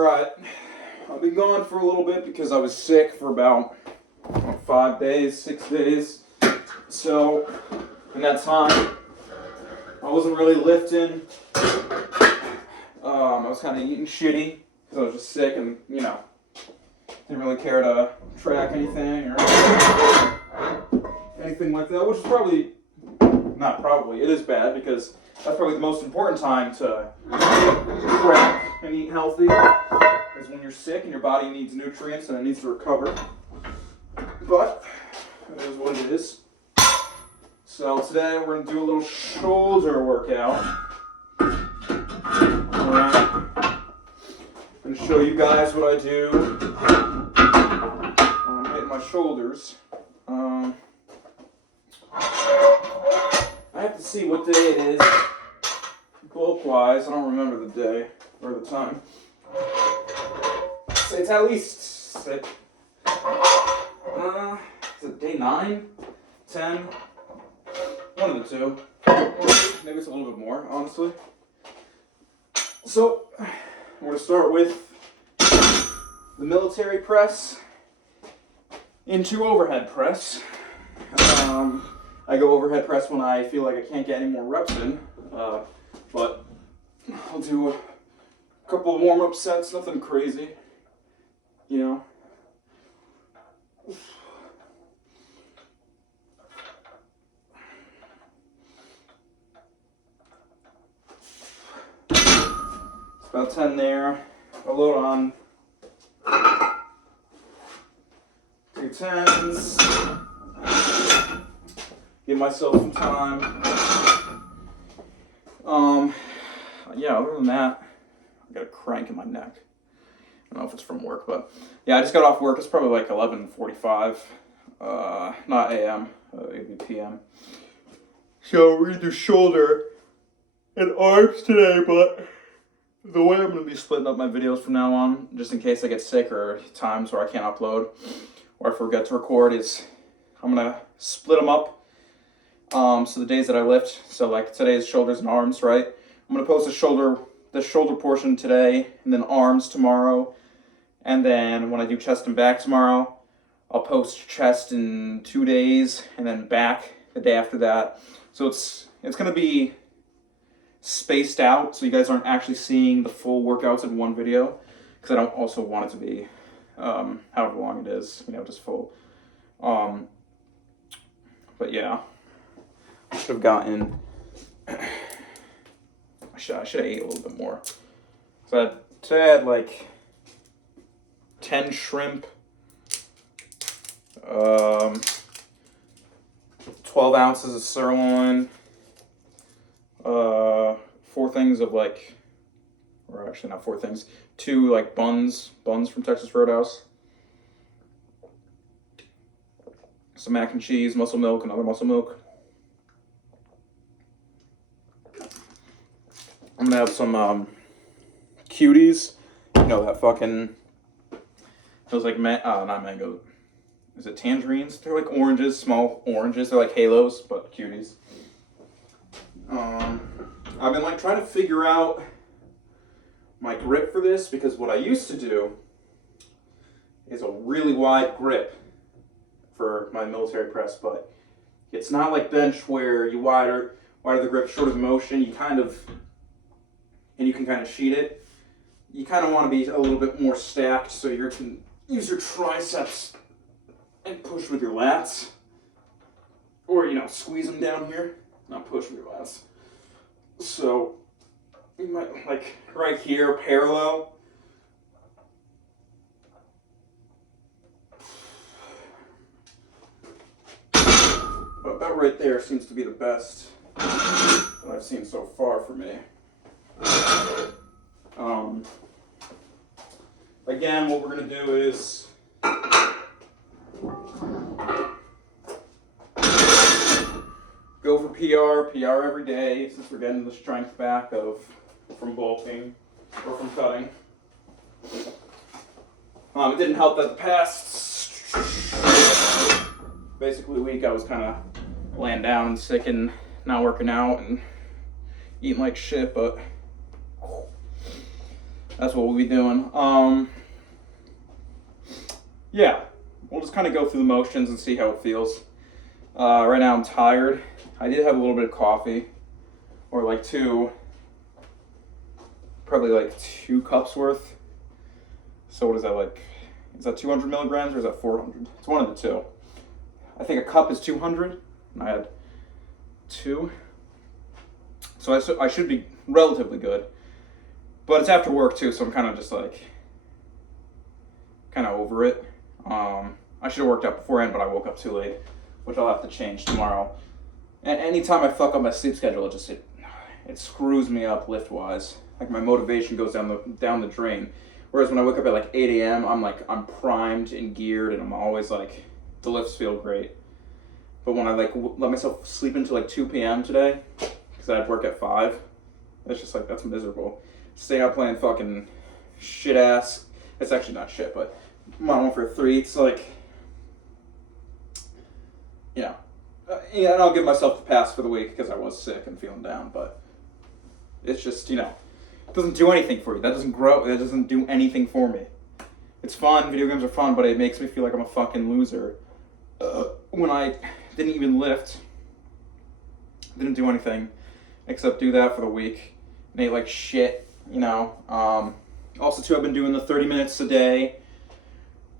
Right. I've been gone for a little bit because I was sick for about 5 days, 6 days. So, in that time, I wasn't really lifting. I was kind of eating shitty because I was just sick and, you know, didn't really care to track anything or anything like that, which is probably, not probably, it is bad because that's probably the most important time to track and eat healthy, is when you're sick and your body needs nutrients and it needs to recover. But it is what it is. So today we're going to do a little shoulder workout. Alright. I'm going to show you guys what I do when I'm hitting my shoulders. I have to see what day it is. Bulk-wise, I don't remember the day or the time. It's at least, is it day 9? 10? One of the two. Maybe it's a little bit more, honestly. So, we're going to start with the military press into overhead press. I go overhead press when I feel like I can't get any more reps in, but I'll do a couple of warm-up sets, nothing crazy, you know. It's about 10 there. I'll load on 2 10s. Give myself some time. Yeah, other than that, I got a crank in my neck. I don't know if it's from work, but yeah, I just got off work. It's probably like 11:45, not AM, it'd be PM. So we're gonna do shoulder and arms today, but the way I'm gonna be splitting up my videos from now on, just in case I get sick or times where I can't upload or I forget to record, is I'm gonna split them up. So the days that I lift, so like today's shoulders and arms, right? I'm gonna post the shoulder portion today, and then arms tomorrow, and then when I do chest and back tomorrow, I'll post chest in 2 days, and then back the day after that. So it's gonna be spaced out, so you guys aren't actually seeing the full workouts in one video, because I don't also want it to be however long it is, you know, just full. But yeah. I should have gotten. I should have ate a little bit more. So today I had like 10 shrimp, 12 ounces of sirloin, 4 things of like, or actually not 4 things, 2 like buns from Texas Roadhouse, some mac and cheese, muscle milk, another muscle milk. I'm gonna have some cuties, you know, that fucking, those like, not mango, is it tangerines? They're like oranges, small oranges, they're like halos, but cuties. I've been like trying to figure out my grip for this, because what I used to do is a really wide grip for my military press, but it's not like bench where you wider the grip, short of motion, you kind of, and you can kind of sheet it. You kind of want to be a little bit more stacked, so you can use your triceps and push with your lats. Or, you know, squeeze them down here, not push with your lats. So, you might, like, right here, parallel. But about right there seems to be the best that I've seen so far for me. Again, what we're going to do is go for PR every day, since we're getting the strength back from bulking or from cutting. It didn't help that the past basically week I was kind of laying down and sick and not working out and eating like shit, but that's what we'll be doing. Yeah, we'll just kind of go through the motions and see how it feels. Right now I'm tired. I did have a little bit of coffee, or like probably like 2 cups worth. So what is that like? Is that 200 milligrams or is that 400? It's one of the two. I think a cup is 200, and I had 2. So I should be relatively good. But it's after work too, so I'm kind of just like, kind of over it. I should have worked out beforehand, but I woke up too late, which I'll have to change tomorrow. And anytime I fuck up my sleep schedule, it screws me up lift wise. Like my motivation goes down the drain. Whereas when I wake up at like 8 a.m., I'm primed and geared, and I'm always like, the lifts feel great. But when I like let myself sleep until like 2 p.m. today, because I had work at 5, it's just like, that's miserable. Stay up playing fucking shit ass. It's actually not shit, but Modern Warfare 3. It's like, yeah, and I'll give myself the pass for the week because I was sick and feeling down. But it's just, it doesn't do anything for you. That doesn't grow. That doesn't do anything for me. It's fun. Video games are fun, but it makes me feel like I'm a fucking loser. When I didn't even lift, didn't do anything except do that for the week, and ate like shit. Also too, I've been doing the 30 minutes a day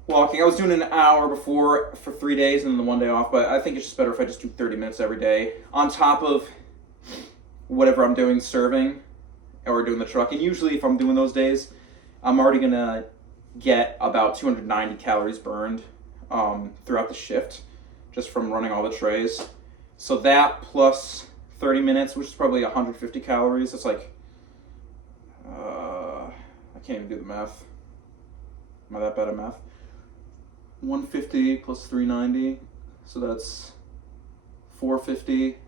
walking. I was doing an hour before for 3 days and then the 1 day off, but I think it's just better if I just do 30 minutes every day on top of whatever I'm doing, serving or doing the truck. And usually if I'm doing those days, I'm already gonna get about 290 calories burned throughout the shift just from running all the trays. So that plus 30 minutes, which is probably 150 calories. It's like, I can't even do the math. Am I that bad at math? 150 plus 390, so that's 450,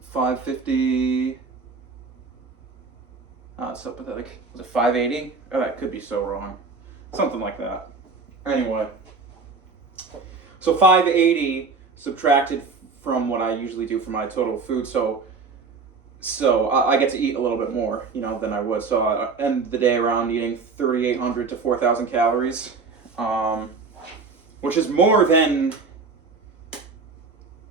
550. It's so pathetic. Was it 580? Oh, that could be so wrong. Something like that. Anyway, so 580 subtracted from what I usually do for my total food, so I get to eat a little bit more, than I would. So I end the day around eating 3,800 to 4,000 calories, which is more than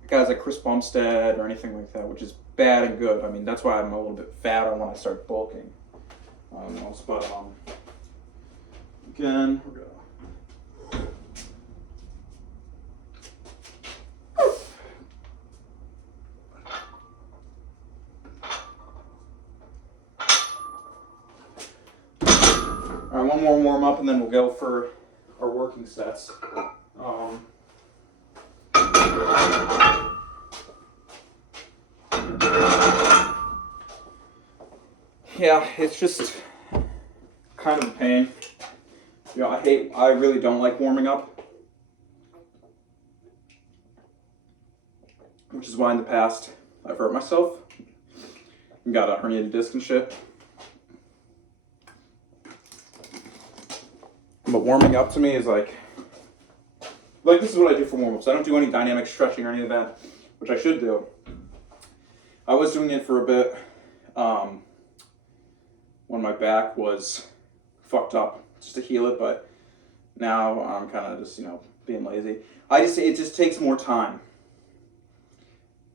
guys like Chris Bumstead or anything like that, which is bad and good. I mean, that's why I'm a little bit fatter when I start bulking. But again, we're gonna. All right, one more warm up, and then we'll go for our working sets. Yeah, it's just kind of a pain. I really don't like warming up, which is why in the past I've hurt myself and got a herniated disc and shit. But warming up to me is like this is what I do for warm-ups. I don't do any dynamic stretching or any of that, which I should do. I was doing it for a bit when my back was fucked up, just to heal it, but now I'm kind of just, being lazy. It just takes more time.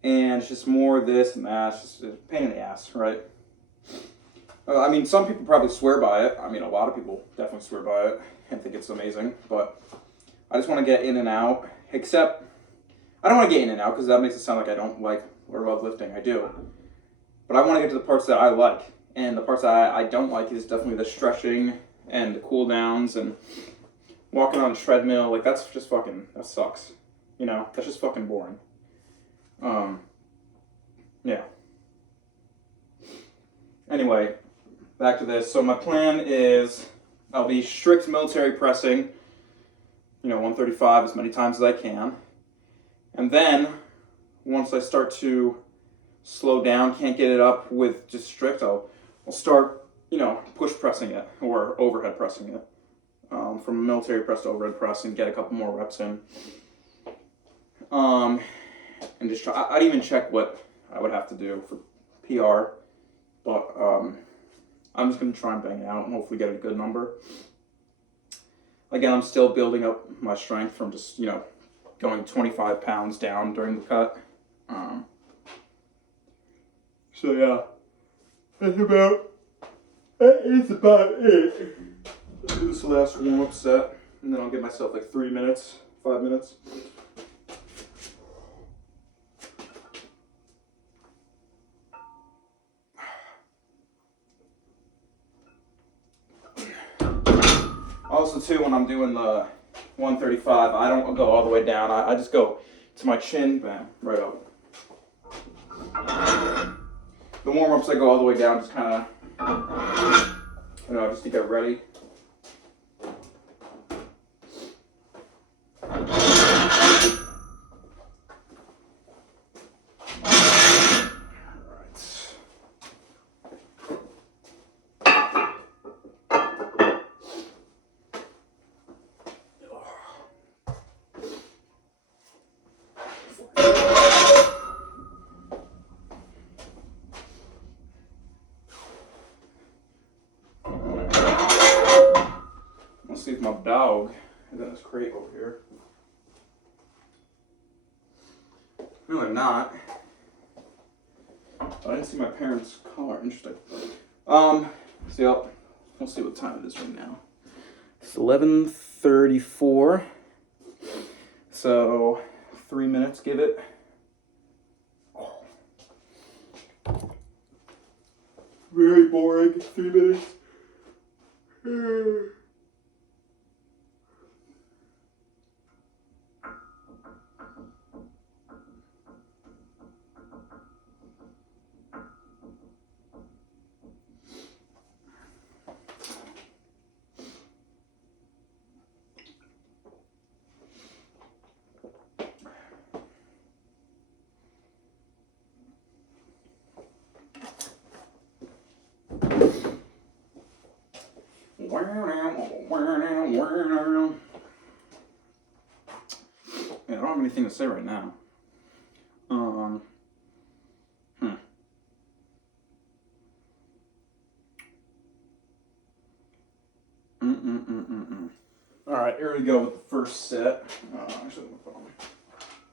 And it's just more this and that. It's just a pain in the ass, right? I mean, some people probably swear by it. I mean, a lot of people definitely swear by it and think it's amazing, but I just want to get in and out, except I don't want to get in and out because that makes it sound like I don't like or love lifting. I do. But I want to get to the parts that I like, and the parts that I don't like is definitely the stretching and the cool downs and walking on a treadmill. Like, that's just fucking, that sucks. That's just fucking boring. Yeah. Anyway, back to this. So my plan is I'll be strict military pressing, 135 as many times as I can. And then once I start to slow down, can't get it up with just strict, I'll start, push pressing it or overhead pressing it. From military press to overhead press and get a couple more reps in. And just try, I'd even check what I would have to do for PR But I'm just going to try and bang it out and hopefully get a good number. Again, I'm still building up my strength from just, going 25 pounds down during the cut. So yeah, that is about it. I'll do this last warm-up set, and then I'll give myself like 3 minutes, 5 minutes. Also too, when I'm doing the 135, I don't go all the way down. I just go to my chin, bam, right up. The warm-ups, I go all the way down, just kind of, just to get ready. Let's see if my dog is in this crate over here. No, they're not. I didn't see my parents' car. Interesting. So yep. We'll see what time it is right now. It's 11:34. So 3 minutes, give it. Very boring. 3 minutes. Yeah, I don't have anything to say right now. All right, here we go with the first set. Actually,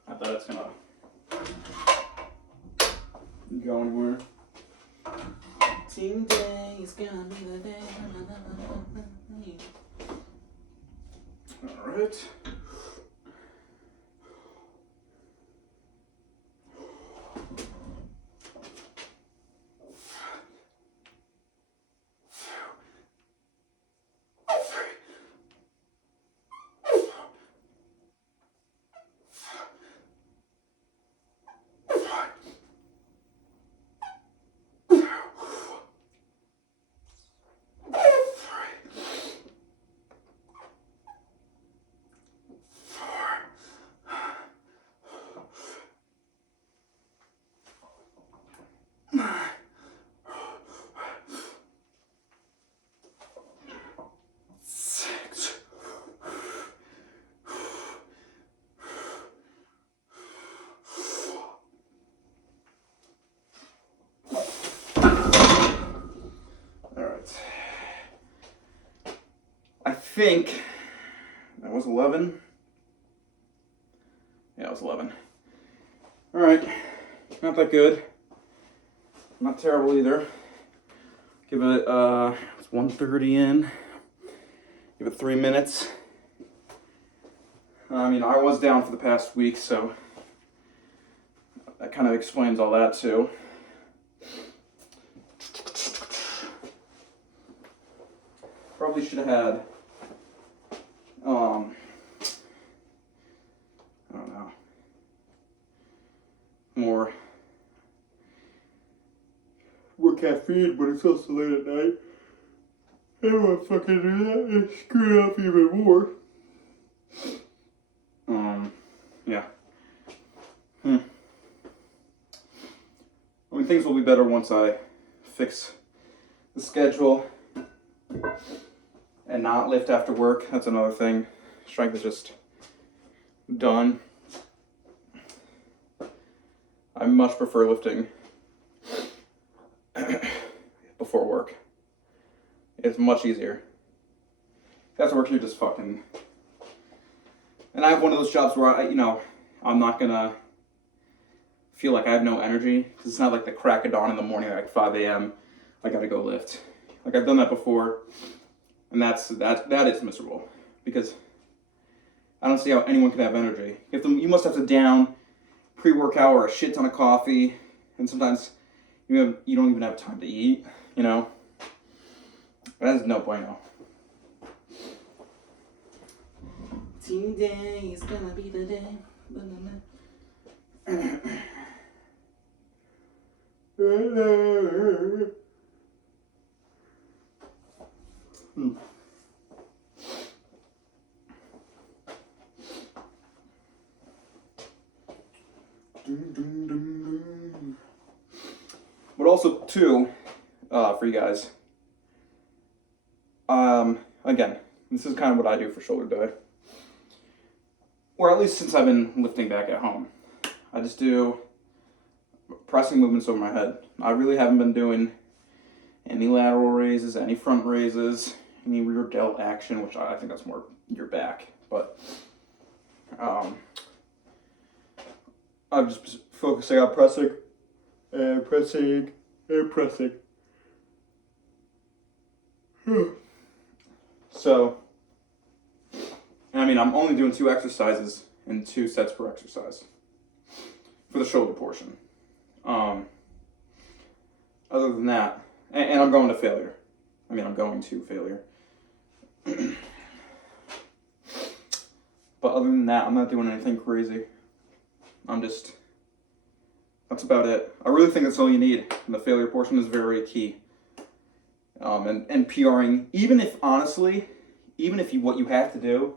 I thought it's gonna go anywhere. Today is gonna be the day. All right. I think that was 11. Yeah, it was 11. All right, not that good. Not terrible either. Give it, it's 1:30 in. Give it 3 minutes. I mean, I was down for the past week, so that kind of explains all that too. Probably should have had, I don't know, more caffeine, but it's also late at night. I don't want to fucking do that and screw it up even more. Yeah. I mean, things will be better once I fix the schedule and not lift after work. That's another thing. Strength is just done. I much prefer lifting before work. It's much easier. After work, you're just fucking. And I have one of those jobs where I'm not gonna feel like I have no energy, because it's not like the crack of dawn in the morning, like 5 a.m. I gotta go lift. Like, I've done that before, and that is miserable, because I don't see how anyone can have energy. You must have to down pre-workout or a shit ton of coffee, and sometimes you don't even have time to eat. That is no bueno. Today is gonna be the day. But also, too, for you guys, again, this is kind of what I do for shoulder day. Or at least since I've been lifting back at home. I just do pressing movements over my head. I really haven't been doing any lateral raises, any front raises, any rear delt action, which I think that's more your back. But I'm just focusing on pressing and pressing and pressing. So, I'm only doing 2 exercises and 2 sets per exercise for the shoulder portion. Other than that, and I'm going to failure. I'm going to failure. But other than that, I'm not doing anything crazy. That's about it. I really think that's all you need. And the failure portion is very key. And PRing, even if what you have to do,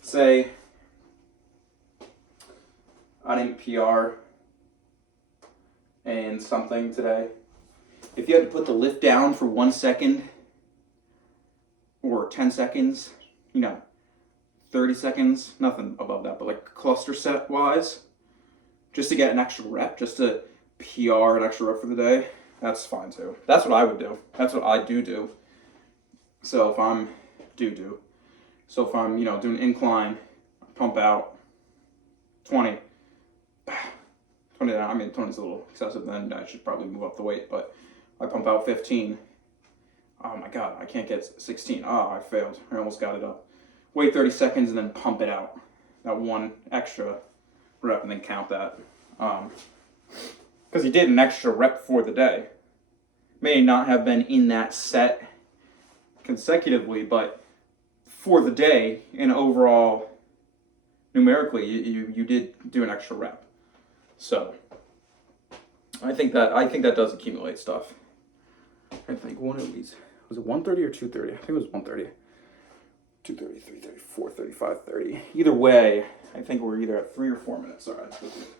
say, I didn't PR and something today. If you had to put the lift down for 1 second or 10 seconds, 30 seconds, nothing above that, but like cluster set wise, just to get an extra rep, just to PR an extra rep for the day, that's fine too. That's what I would do. That's what I do. So if I'm doing incline, pump out 20. 20 is a little excessive, then I should probably move up the weight, but I pump out 15. Oh my god, I can't get 16. Oh, I failed. I almost got it up. Wait 30 seconds and then pump it out. That 1 extra rep and then count that. Because you did an extra rep for the day. May not have been in that set consecutively, but for the day and overall numerically, you did do an extra rep. So I think that does accumulate stuff. I think one of these, was it 130 or 230? I think it was 130. 230, 330, 430, 530. Either way, I think we're either at 3 or 4 minutes. All right.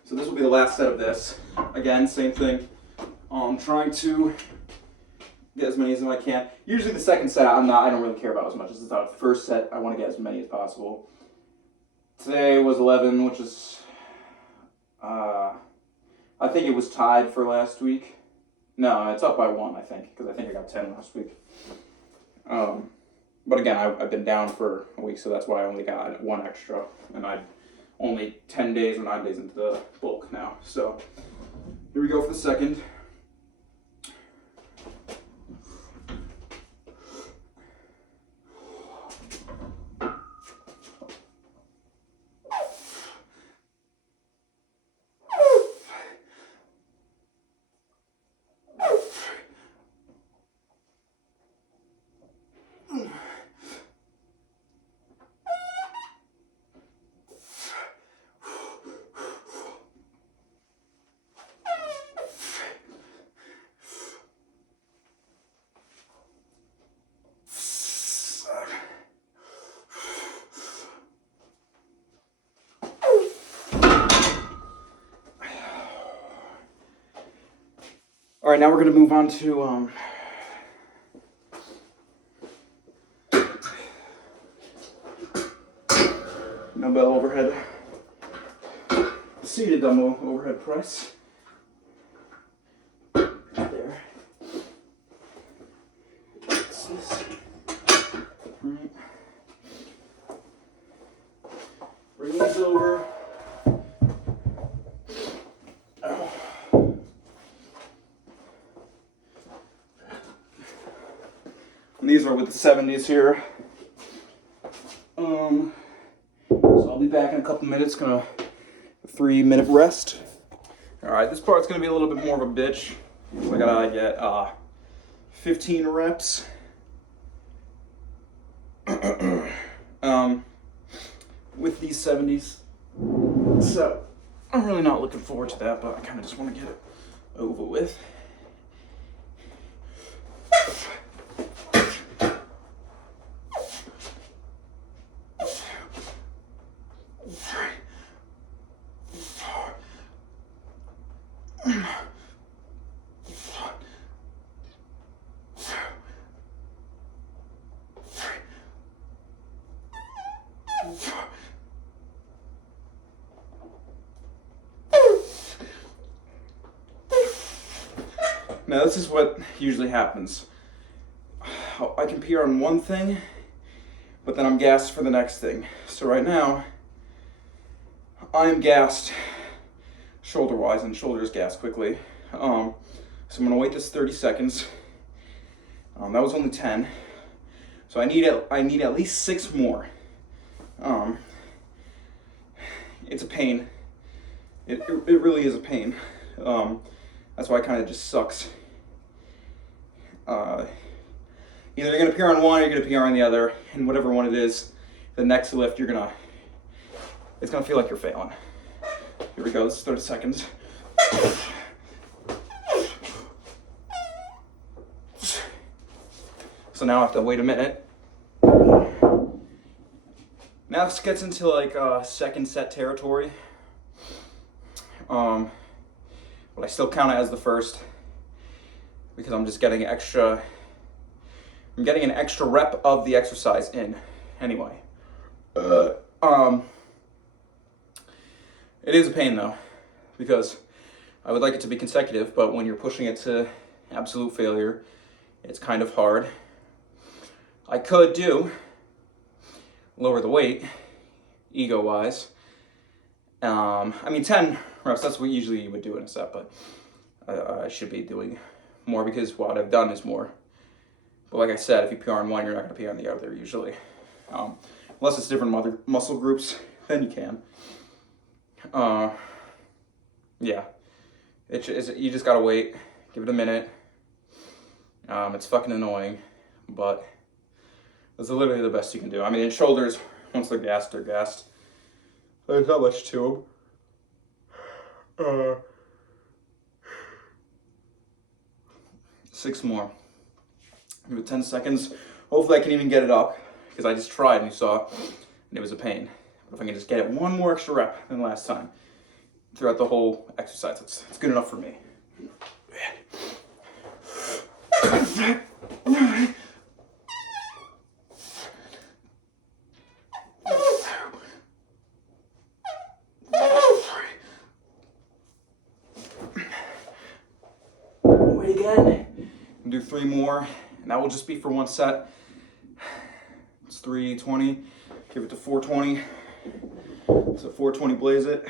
So this will be the last set of this. Again, same thing. I'm trying to get as many as I can. Usually the second set I don't really care about as much as the first set. I want to get as many as possible. Today was 11, which is I think it was tied for last week. No, it's up by 1, I think, because I think I got 10 last week. But again, I've been down for a week, so that's why I only got 1 extra, and I'm only 10 days or 9 days into the bulk now. So here we go for the second. All right, now we're going to move on to dumbbell overhead, seated dumbbell overhead press. There. this. Right. Bring these over. And these are with the 70s here. So I'll be back in a couple minutes. Gonna 3-minute rest. All right, this part's gonna be a little bit more of a bitch. So I gotta get 15 reps. With these 70s. So I'm really not looking forward to that, but I kind of just want to get it over with. Now this is what usually happens. I can PR on one thing, but then I'm gassed for the next thing. So right now, I am gassed shoulder-wise, and shoulders gas quickly. So I'm gonna wait this 30 seconds. That was only 10. So I need at least 6 more. It's a pain. It really is a pain. That's why it kind of just sucks. Either you're gonna PR on one or you're gonna PR on the other, and whatever one it is, the next lift it's gonna feel like you're failing. Here we go. This is 30 seconds. So now I have to wait a minute. Now this gets into like second set territory. But I still count it as the first because I'm just getting extra. I'm getting an extra rep of the exercise in anyway. It is a pain though, because I would like it to be consecutive, but when you're pushing it to absolute failure, it's kind of hard. I could lower the weight, ego-wise. I mean 10 reps, that's what usually you would do in a set, but I should be doing more because what I've done is more. But like I said, if you PR on one, you're not going to PR on the other usually. Unless it's different muscle groups, then you can. Yeah. You just gotta wait. Give it a minute. It's fucking annoying, but it's literally the best you can do. I mean, in shoulders, once they're gassed, they're gassed. There's not much to them. 6 more. Give it 10 seconds. Hopefully I can even get it up, because I just tried and you saw, and it was a pain. But if I can just get it one more extra rep than last time throughout the whole exercise, it's good enough for me. Wait again. Do 3 more, and that will just be for one set. It's 320. Give it to 420. So 420 blaze it.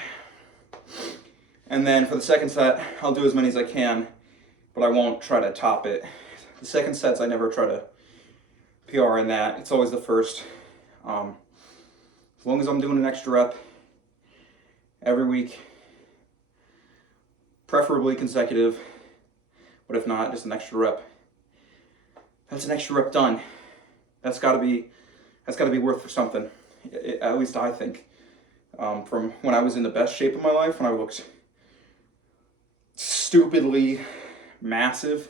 And then for the second set, I'll do as many as I can, but I won't try to top it. The second sets, I never try to PR in that. It's always the first. As long as I'm doing an extra rep every week, preferably consecutive, but if not, just an extra rep. That's an extra rep done. That's gotta be worth for something. At least I think. From when I was in the best shape of my life, when I looked stupidly massive,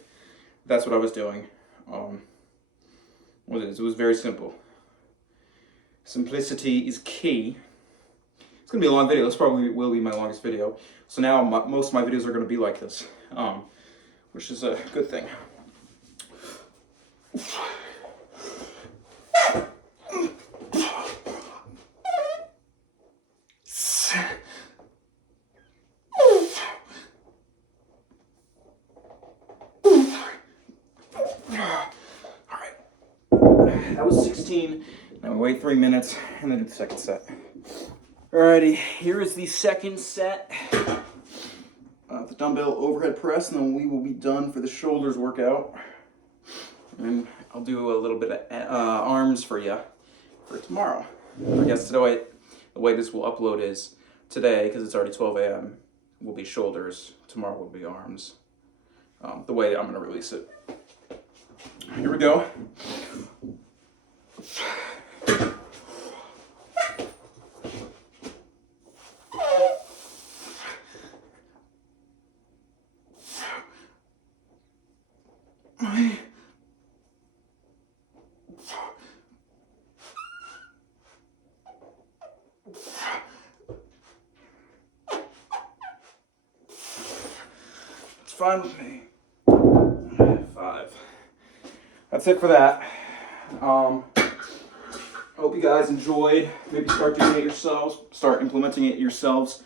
that's what I was doing. It was very simple. Simplicity is key. It's gonna be a long video. This probably will be my longest video. So now most of my videos are gonna be like this, which is a good thing. That was 16. Now we wait 3 minutes and then do the second set. Alrighty, here is the second set. The dumbbell overhead press, and then we will be done for the shoulders workout. And I'll do a little bit of arms for you for tomorrow. I guess today, the way this will upload is today, because it's already 12 a.m., will be shoulders. Tomorrow will be arms. The way I'm going to release it. Here we go. It's fine with me. 5. That's it for that. Hope you guys enjoyed. Maybe start doing it yourselves. Start implementing it yourselves.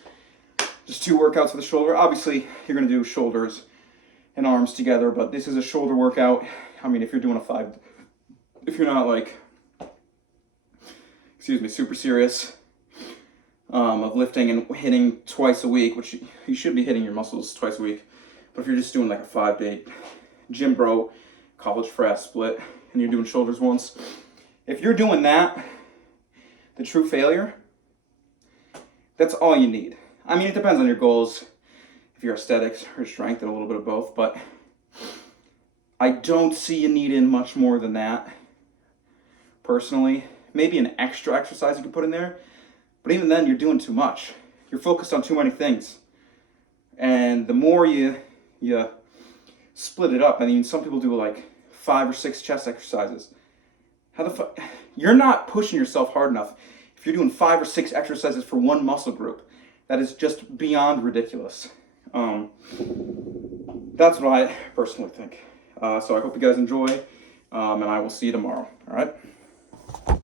Just 2 workouts for the shoulder. Obviously, you're going to do shoulders and arms together, but this is a shoulder workout. I mean, if you're doing a 5, if you're not like, super serious of lifting and hitting twice a week, which you should be hitting your muscles twice a week. But if you're just doing like a 5-day gym bro, college frat split, and you're doing shoulders once, if you're doing that, the true failure, that's all you need. I mean, it depends on your goals, if you're aesthetics or strength and a little bit of both, but I don't see you needing much more than that, personally. Maybe an extra exercise you can put in there, but even then, you're doing too much. You're focused on too many things. And the more you split it up, I mean, some people do like 5 or 6 chest exercises. How the fuck? You're not pushing yourself hard enough if you're doing 5 or 6 exercises for one muscle group. That is just beyond ridiculous. That's what I personally think. So I hope you guys enjoy, and I will see you tomorrow. All right?